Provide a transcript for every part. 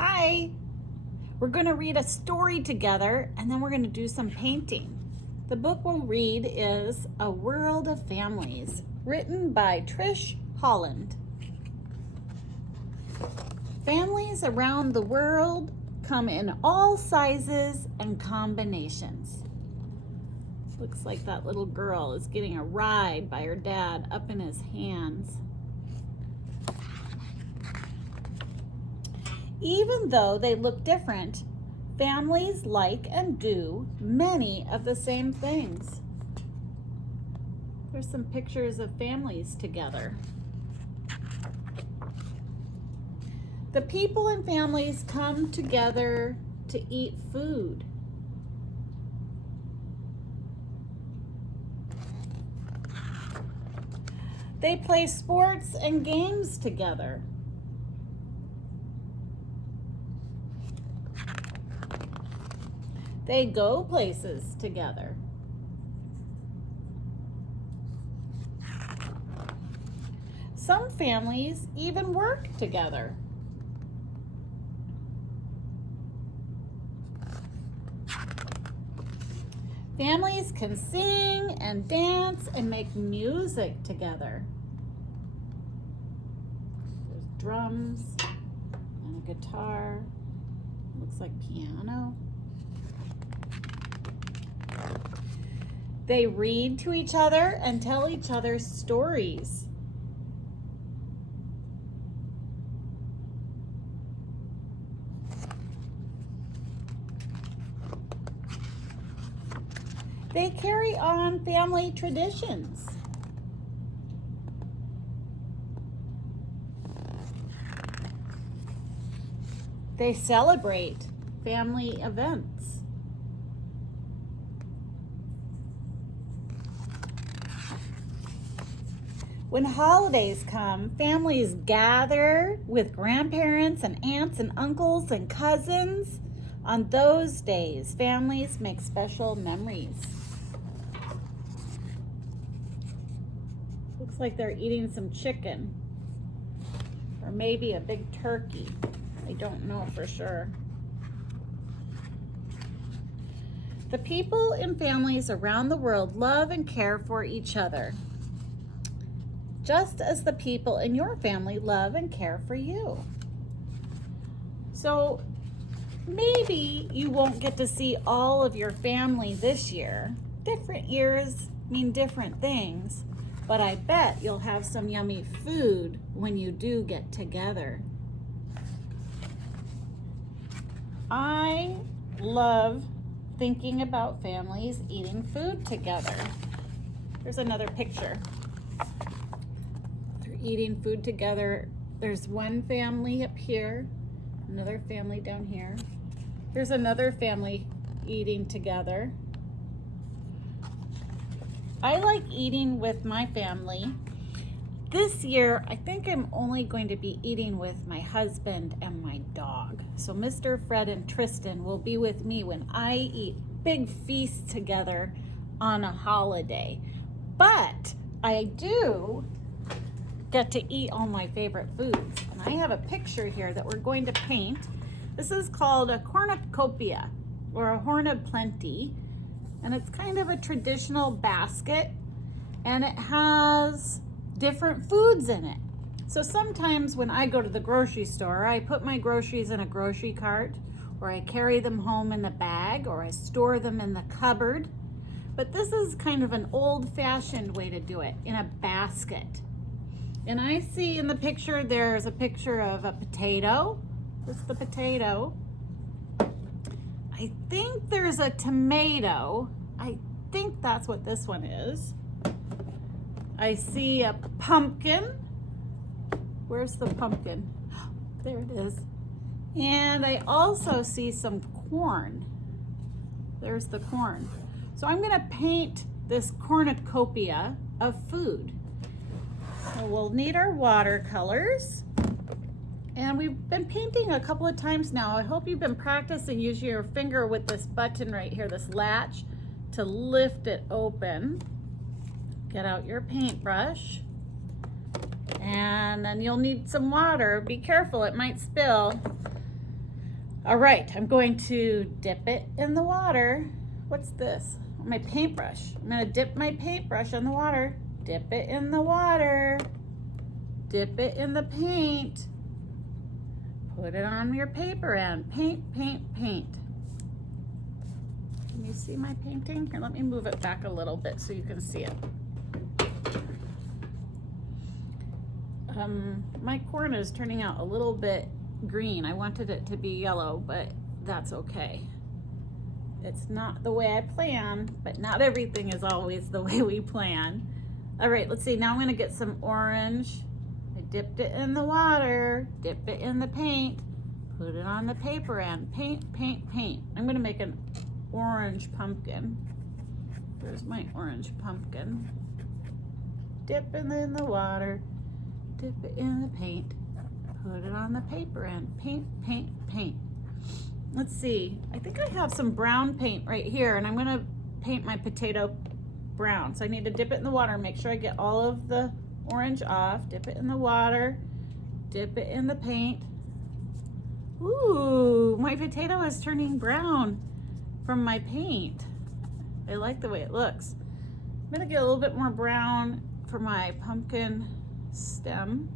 Hi! We're going to read a story together and then we're going to do some painting. The book we'll read is A World of Families, written by Trish Holland. Families around the world come in all sizes and combinations. Looks like that little girl is getting a ride by her dad up in his hands. Even though they look different, families like and do many of the same things. There's some pictures of families together. The people in families come together to eat food. They play sports and games together. They go places together. Some families even work together. Families can sing and dance and make music together. There's drums and a guitar. Looks like piano. They read to each other and tell each other stories. They carry on family traditions. They celebrate family events. When holidays come, families gather with grandparents and aunts and uncles and cousins. On those days, families make special memories. Looks like they're eating some chicken, or maybe a big turkey. I don't know for sure. The people in families around the world love and care for each other, just as the people in your family love and care for you. So maybe you won't get to see all of your family this year. Different years mean different things, but I bet you'll have some yummy food when you do get together. I love thinking about families eating food together. There's another picture. Eating food together. There's one family up here, another family down here. There's another family eating together. I like eating with my family. This year, I think I'm only going to be eating with my husband and my dog. So Mr. Fred and Tristan will be with me when I eat big feasts together on a holiday. But I do get to eat all my favorite foods. And I have a picture here that we're going to paint. This is called a cornucopia, or a horn of plenty. And it's kind of a traditional basket, and it has different foods in it. So sometimes when I go to the grocery store, I put my groceries in a grocery cart, or I carry them home in the bag, or I store them in the cupboard. But this is kind of an old-fashioned way to do it, in a basket. And I see in the picture, there's a picture of a potato. That's the potato. I think there's a tomato. I think that's what this one is. I see a pumpkin. Where's the pumpkin? There it is. And I also see some corn. There's the corn. So I'm gonna paint this cornucopia of food. So we'll need our watercolors. And we've been painting a couple of times now. I hope you've been practicing using your finger with this button right here, this latch, to lift it open. Get out your paintbrush. And then you'll need some water. Be careful, it might spill. All right, I'm going to dip it in the water. What's this? My paintbrush. I'm gonna dip my paintbrush in the water. Dip it in the water. Dip it in the paint. Put it on your paper and paint, paint, paint. Can you see my painting? Here, let me move it back a little bit so you can see it. My corn is turning out a little bit green. I wanted it to be yellow, but that's okay. It's not the way I plan, but not everything is always the way we plan. All right, let's see. Now I'm gonna get some orange. I dipped it in the water, dip it in the paint, put it on the paper and paint, paint, paint. I'm gonna make an orange pumpkin. There's my orange pumpkin. Dip it in the water, dip it in the paint, put it on the paper and paint, paint, paint. Let's see, I think I have some brown paint right here and I'm gonna paint my potato brown. So I need to dip it in the water and make sure I get all of the orange off. Dip it in the water, dip it in the paint. Ooh, my potato is turning brown from my paint. I like the way it looks. I'm gonna get a little bit more brown for my pumpkin stem.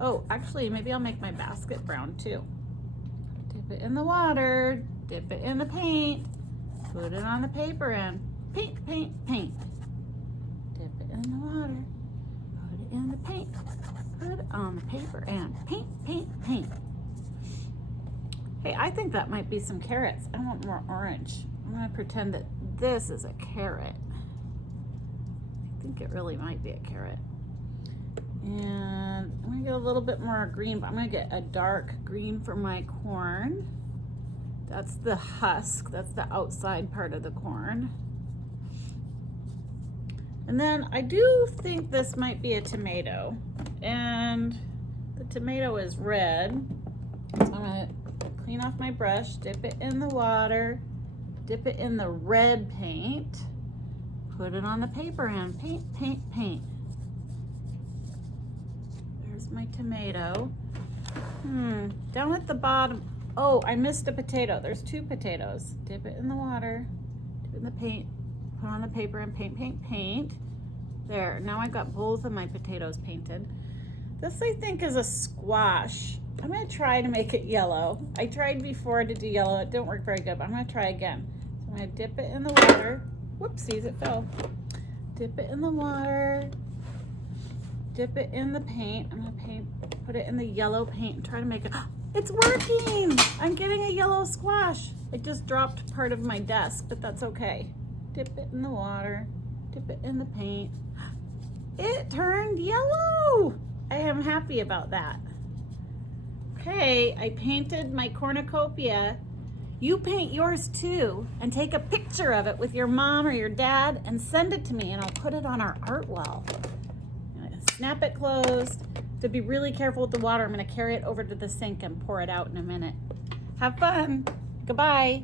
Oh, actually, maybe I'll make my basket brown too. Dip it in the water, dip it in the paint, put it on the paper and paint, paint, paint. Dip it in the water, put it in the paint, put it on the paper and paint, paint, paint. Hey, I think that might be some carrots. I want more orange. I'm gonna pretend that this is a carrot. I think it really might be a carrot. And I'm gonna get a little bit more green, but I'm gonna get a dark green for my corn. That's the husk, that's the outside part of the corn. And then I do think this might be a tomato. And the tomato is red. So I'm gonna clean off my brush, dip it in the water, dip it in the red paint, put it on the paper and paint, paint, paint. There's my tomato. Down at the bottom, oh, I missed a potato. There's two potatoes. Dip it in the water, dip it in the paint, put on the paper and paint, paint, paint. There, now I got both of my potatoes painted. This I think is a squash. I'm gonna try to make it yellow. I tried before to do yellow, it didn't work very good, but I'm gonna try again. So I'm gonna dip it in the water. Whoopsies, it fell. Dip it in the water, dip it in the paint. I'm gonna put it in the yellow paint and try to make it, it's working! I'm getting a yellow squash. It just dropped part of my desk, but that's okay. Dip it in the water, dip it in the paint. It turned yellow! I am happy about that. Okay, I painted my cornucopia. You paint yours too and take a picture of it with your mom or your dad and send it to me and I'll put it on our art wall. I'm gonna snap it closed. To be really careful with the water, I'm gonna carry it over to the sink and pour it out in a minute. Have fun. Goodbye.